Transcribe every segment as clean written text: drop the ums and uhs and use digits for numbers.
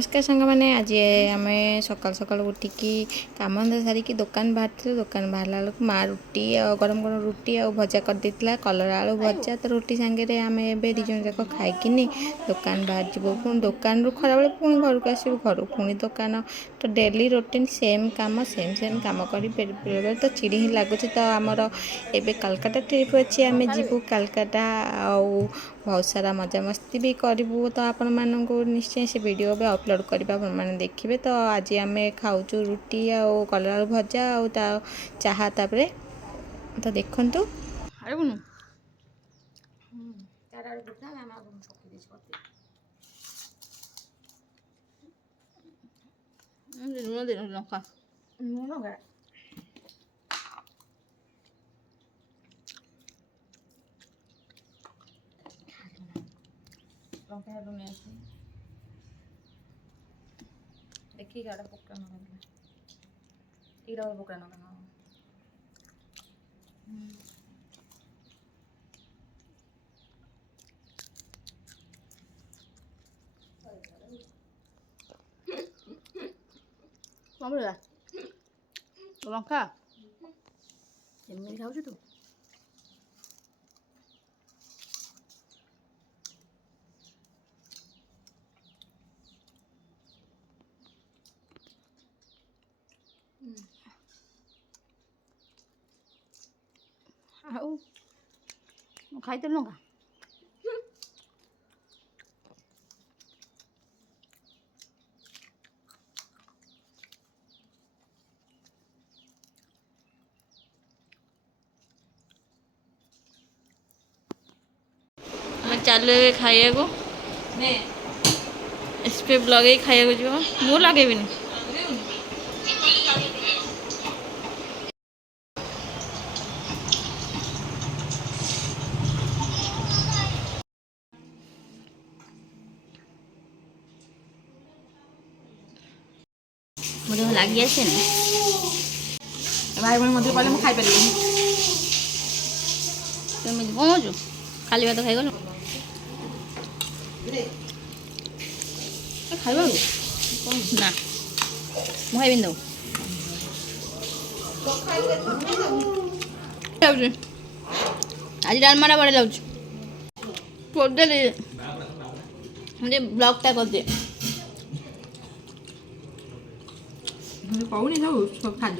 नमस्कार सांग मैंने आज आम सकाल सकाल उठिकी काम सारिकी दुकान बाहर दुकान बाहर बेलू माँ रुटी गरम गरम रुटी आ भजा कर देता कलरा आलू भजा तो रुटी सांगे आम ए दिज जाक खाइकिनी दुकान बाहर जीव पुणी दुकान रू खरा बेले पुणी घर को आसू घर पुणी दुकान तो डेली रूटीन सेम काम कर बेले तो चिड़ी ही लगुच तो आमर एबे कलकत्ता ट्रिप अच्छी आम जीवु कलकत्ता आउ बहुत सारा मजा मस्ती भी करूँ तो आपण मानू निश्चय से वीडियो भी अपलोड करवा मैंने देखिए। तो आज आम खाऊचु रुटी आ कलरा भजा आ चाहा तापरे तो देखु देखिए गाड़ा पोकरा नगला पोकरा नगला कौन बोला लंका एमनी खाऊ तू खाई तो लंका चलो खाइए को इस पे लगे खाइए जो मु लगे मुझे लगी आसे भाई भाई मत कहले खाई पारे तुम कौन खाली भात खाई गल खाइब ना मुझे दो आज डालमाटा बड़े लाऊँ मुझे ब्लॉगटा कर दे कहूनी सब खाद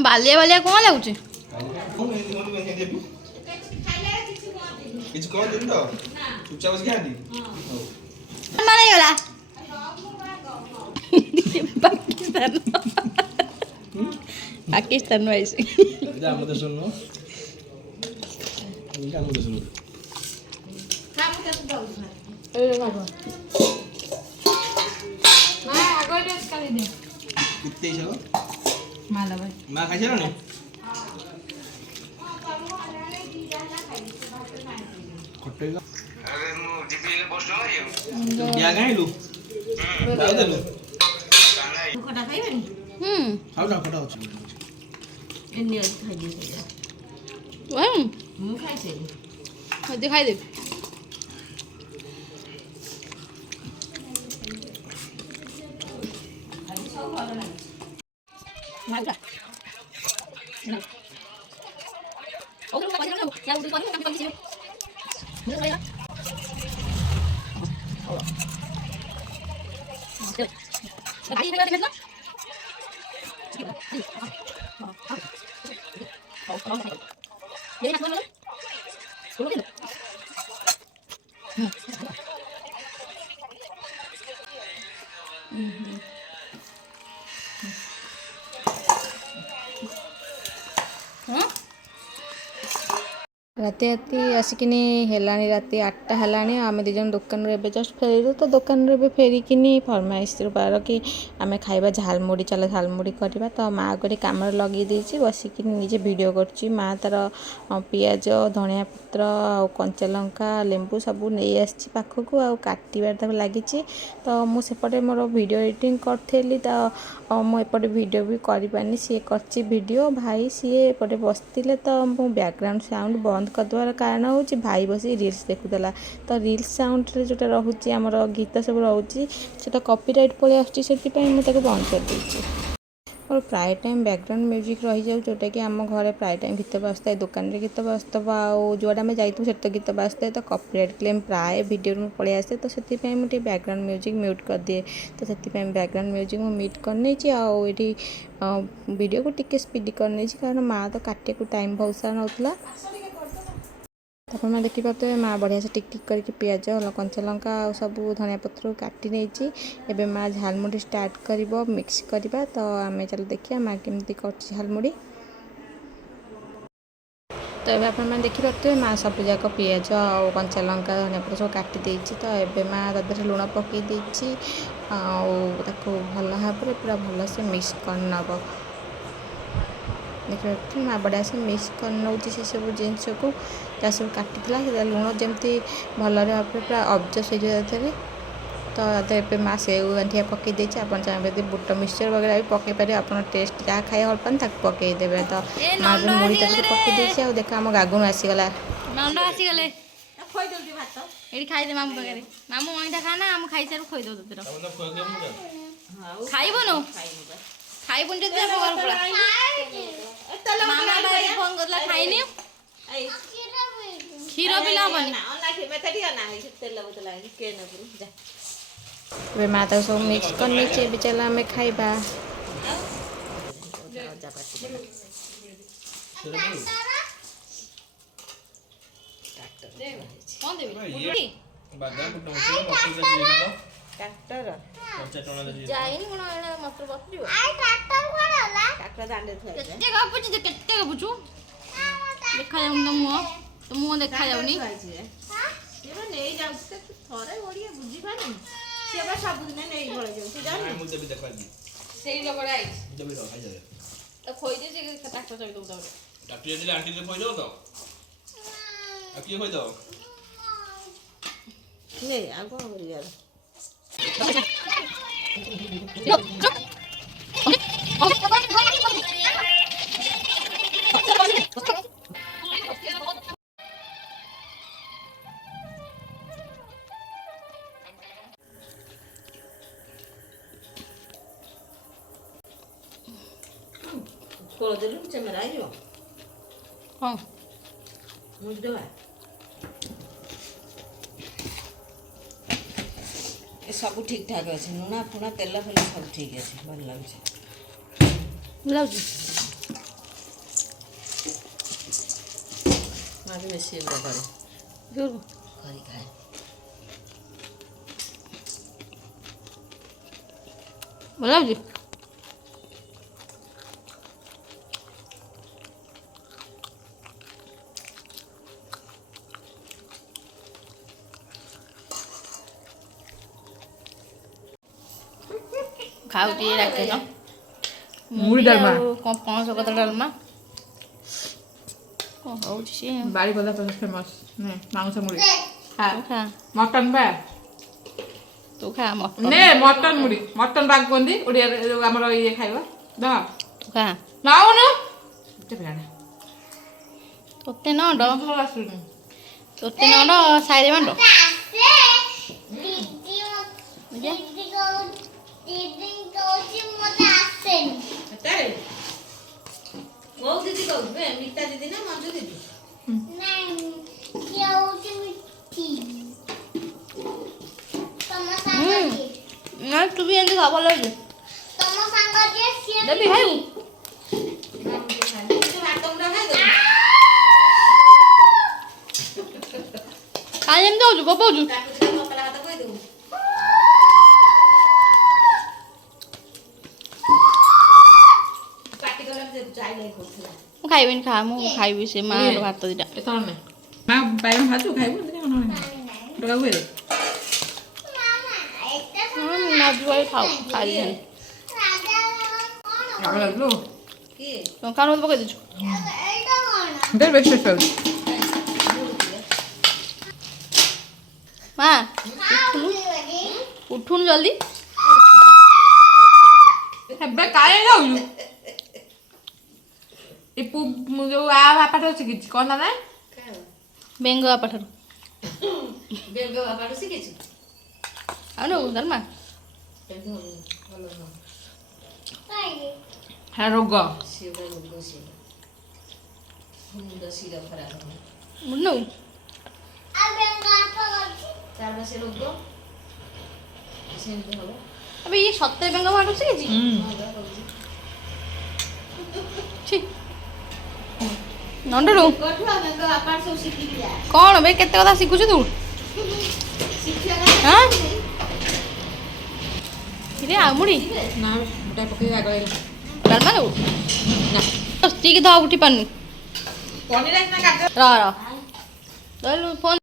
बालिया बालिया कौन लगुच पाकिस्तान पाकिस्तान माँ खाई सारे खाई दे ରାତି ରାତି ଆସିକିନି ହେଲାଣି ରାତି 8ଟା ହେଲାଣି। ଆମେ ଦୁଇ ଜଣ ଦୋକାନରୁ ଏବେ ଜଷ୍ଟ ଫେରିଲୁ। ତ ଦୋକାନରୁ ଏବେ ଫେରିକିନି ଫରମାଇଶରୁ ବାର କି ଆମେ ଖାଇବା ଝାଲମୁଢ଼ି, ଚାଲ ଝାଲମୁଢ଼ି କରିବା। ତ ମାଆ ଗୋଟେ କାମରେ ଲଗେଇ ଦେଇଛି, ବସିକିନି ନିଜେ ଭିଡ଼ିଓ କରୁଛି। ମାଆ ତାର ପିଆଜ, ଧଣିଆ ପତ୍ର ଆଉ କଞ୍ଚା ଲଙ୍କା, ଲେମ୍ବୁ ସବୁ ନେଇ ଆସିଛି ପାଖକୁ, ଆଉ କାଟିବାରେ ତାକୁ ଲାଗିଛି। ତ ମୁଁ ସେପଟେ ମୋର ଭିଡ଼ିଓ ଏଡ଼ିଟିଂ କରିଥିଲି, ତ ମୁଁ ଏପଟେ ଭିଡ଼ିଓ ବି କରିପାରିନି। ସିଏ କରିଛି ଭିଡ଼ିଓ, ଭାଇ ସିଏ ଏପଟେ ବସିଥିଲେ। ତ ମୁଁ ବ୍ୟାକଗ୍ରାଉଣ୍ଡ ସାଉଣ୍ଡ ବନ୍ଦ କରିଦେବାର କାରଣ ହେଉଛି ଭାଇ ବସି ରିଲ୍ସ ଦେଖୁଥିଲା। ତ ରିଲ୍ସ ସାଉଣ୍ଡରେ ଯେଉଁଟା ରହୁଛି ଆମର ଗୀତ ସବୁ ରହୁଛି, ସେଇଟା କପିରାଇଟ୍ ପଳେଇ ଆସୁଛି, ସେଥିପାଇଁ ମୁଁ ତାକୁ ବନ୍ଦ କରିଦେଇଛି। ମୋର ପ୍ରାୟ ଟାଇମ୍ ବ୍ୟାକଗ୍ରାଉଣ୍ଡ ମ୍ୟୁଜିକ୍ ରହିଯାଉଛି, ଯେଉଁଟାକି ଆମ ଘରେ ପ୍ରାୟ ଟାଇମ୍ ଗୀତ ବାଜୁଥାଏ, ଦୋକାନରେ ଗୀତ ବାଜୁଥିବ, ଆଉ ଯୁଆଡ଼େ ଆମେ ଯାଇଥିବୁ ସେଠି ତ ଗୀତ ବାଜୁଥାଏ। ତ କପିରାଇଟ୍ କ୍ଲେମ୍ ପ୍ରାୟ ଭିଡ଼ିଓରୁ ପଳେଇ ଆସେ। ତ ସେଥିପାଇଁ ମୁଁ ଟିକେ ବ୍ୟାକଗ୍ରାଉଣ୍ଡ ମ୍ୟୁଜିକ୍ ମ୍ୟୁଟ୍ କରିଦିଏ। ତ ସେଥିପାଇଁ ବ୍ୟାକଗ୍ରାଉଣ୍ଡ ମ୍ୟୁଜିକ୍ ମୁଁ ମ୍ୟୁଟ୍ କରିନେଇଛି। ଆଉ ଏଇଠି ଭିଡ଼ିଓକୁ ଟିକେ ସ୍ପିଡ଼ି କରିନେଇଛି, କାରଣ ମାଆ ତ କାଟିବାକୁ ଟାଇମ୍ ବହୁତ ସାରା ନେଉଥିଲା। ଆପଣ ଦେଖିପାରୁଥିବେ ମାଆ ବଢ଼ିଆ ସେ ଟିକ୍ ଟିକ୍ କରିକି ପିଆଜ, କଞ୍ଚା ଲଙ୍କା ଆଉ ସବୁ ଧଣିଆ ପତ୍ରକୁ କାଟି ନେଇଛି। ଏବେ ମାଆ ଝାଲମୁଢ଼ି ଷ୍ଟାର୍ଟ କରିବ, ମିକ୍ସ କରିବା। ତ ଆମେ ଚାଲ ଦେଖିବା ମାଆ କେମିତି କରୁଛି ଝାଲମୁଢ଼ି। ତ ଏବେ ଆପଣମାନେ ଦେଖିପାରୁଥିବେ ମାଆ ସବୁଯାକ ପିଆଜ ଆଉ କଞ୍ଚା ଲଙ୍କା, ଧନିଆ ପତ୍ର ସବୁ କାଟି ଦେଇଛି। ତ ଏବେ ମାଆ ତା ଦେହରେ ଲୁଣ ପକାଇ ଦେଇଛି, ଆଉ ତାକୁ ଭଲ ଭାବରେ ପୁରା ଭଲସେ ମିକ୍ସ କରିନେବ। ଦେଖିପାରୁଥିବେ ମାଆ ବଢ଼ିଆ ସେ ମିକ୍ସ କରିନେଉଛି ସେସବୁ ଜିନିଷକୁ, ଯାହା ସବୁ କାଟିଥିଲା। ସେ ଲୁଣ ଯେମିତି ଭଲରେ ଭାବରେ ପୁରା ଅବଜର୍ଭ ହେଇଯିବ ତା ଦେହରେ। ତ ଏବେ ମାଆ ସେଉ ଗାଣ୍ଠିଆ ପକାଇ ଦେଇଛି। ଆପଣ ଚାହିଁବେ ଯଦି ବୁଟ ମିକ୍ସଚର ବଗେରା ବି ପକାଇ ପାରିବେ, ଆପଣ ଟେଷ୍ଟ ଯାହା ଖାଇବା ଭଲ ପାଆନ୍ତି ତାକୁ ପକାଇଦେବେ। ତ ମାଆ ଏବେ ମୁଢ଼ି ତା ଦେହରେ ପକାଇ ଦେଇଛି। ଆଉ ଦେଖ ଆମ ଗାଗୁନ ଆସିଗଲା। ନଣ୍ଡ ଆସିଗଲେ ଏଇଠି ଖାଇଦେ ମାମୁଁ ପାଖରେ। ମାମୁଁ ଅଇଁଠା ଖାନା, ଆମ ଖାଇସାରୁ ଖୋଇଦେବୁ ତୋର। ଖାଇବୁନୁ ଖାଇବୁନି ଯଦି ଆମ ଘରକୁ ପଳା। ମାମା ଭାଇ ଫୋନ କରିଥିଲା ଖାଇନି, କ୍ଷୀର ପିଲା ହବନି। ଏବେ ମାଆ ତାକୁ ସବୁ ମିକ୍ସ କରିନେଇଛି। ଏବେ ଚାଲ ଆମେ ଖାଇବା। କଣ ଦେବି? ଯାଇନି କଣ ଏଇଟା ମଟର ବସିଯିବ। କେତେ ଗପୁଛୁ ଯେ, କେତେ ଗପୁଛୁ? ଦେଖାଯାଉନି ତ ମୁହଁ, ତ ମୁହଁ ଦେଖାଯାଉନି। ସେଇ ଲୋକଟା ଆଇଛି ତ ଖୋଇଦେ, ସେ ଟ୍ରାକ୍ଟର ଚାବି ଦବୁ ତାପରେ। ଆଉ କିଏ କହିଦବ? ଆଉ କଣ କରିବା? ହଁ ସବୁ ଠିକ୍ ଠାକ୍ ଅଛି, ଲୁଣ ଫୁଣ ତେଲ ଫେଲ ସବୁ ଠିକ୍ ଅଛି, ଭଲ ଲାଗୁଛି। ଯାଉଛି ମା ବି ବେଶୀ ଏଗୁଡ଼ା କରେ, କରି ଖାଏ। ଭଲ ଲାଗୁଛି। ଖାଉଛି ରାକେଶ ମୁଢ଼ି ଡାଲମା, କ'ଣ ପଣସ କଦଳୀ ଡାଲମା କ'ଣ ହେଉଛି ସିଏ। ବାରିପଦା ଫେମସ୍ ମାଉଁସ ମୁଢ଼ି। ତୁ ଖା, ମଟନ ବା ତୁ ଖା ମଟନ, ନେ ମଟନ ମୁଢ଼ି, ମଟନ ବାଗ କୁହନ୍ତି ଓଡ଼ିଆରେ, ଯୋଉ ଆମର ଇଏ ଖାଇବା ନା ତୁ ଖା। ନାଉନୁ ତୋତେ ନଣ୍ଡ, ଆସୁନି। ତୋତେ ନଣ୍ଡ ସାଇରେ ମାଣ୍ଡ। କୋଉ ଦିଦି କହୁଛୁ? ମିତା ଦିଦି ନା ମଞ୍ଜୁ ଦିଦି? ନା ତୁ ବି ଏମିତି ଖା, ଭଲ ଲାଗୁଛି। ଦେବି ଖାଇବୁ? କାହିଁ ଏମିତି ହଉଛୁ, ଗପଉଛୁ? ମୁଁ ଖାଇବିନି, ଖା, ମୁଁ ଖାଇବି ସେ ମାଆର ଭାତ ଦିଟା। ଏଥର ନେ ମା ବାଇଗଣ ଭାଜୁ ଖାଇବୁ ଟଙ୍କା ହୁଏ ଖାଉ ଖାଇଲି ରାଗ ଲାଗିଲୁ ଲଙ୍କା ହଳଦୀ ପକେଇ ଦେଇଛୁ ବେଶୀ ଟେଷ୍ଟ ଲାଗୁଛି ମା ଉଠୁନୁ ଜଲ୍ଦି ଏବେ କାହିଁ ଯାଉଛୁ ଏ ଯୋଉ ଆ ବାପାଠାରୁ ଶିଖିଛି କ'ଣ ନା ନାଇଁ ବେଙ୍ଗ ବାପା ଠାରୁ ବେଙ୍ଗ ବାପାଠୁ ଶିଖିଛୁ ଆଉ ନବୁ ଧର୍ମା ହେ ରୋଗ ସେଗୁଡ଼ା ରୋଗ ସେଗୁଡ଼ା ମୁଣ୍ଡ ଶିର ଖରାପ ହେବ ମୁଣ୍ଡ ନବୁ ତାର ସେ ରୋଗ ସେମିତି ହେବ ଏବେ ଇଏ ସତରେ ବେଙ୍ଗ ବାପା ଶିଖିଛି ଛି ନଣ୍ଡୁରୁ କ'ଣ ବେ କେତେ କଥା ଶିଖୁଛୁ ତୁ ହଁ ରେ ଆଉ ମୁଢ଼ି ନା ଗୋଟା ପକେଇ ରାଗ ଲାଗିଲା ଡାଲମା ନବୁ ନା ସ୍ତ୍ରୀକି ଧଅ ଉଠି ପାରୁନି ପନିର ଆସିନା କାଟ ରହ ରହ ଫୋନ୍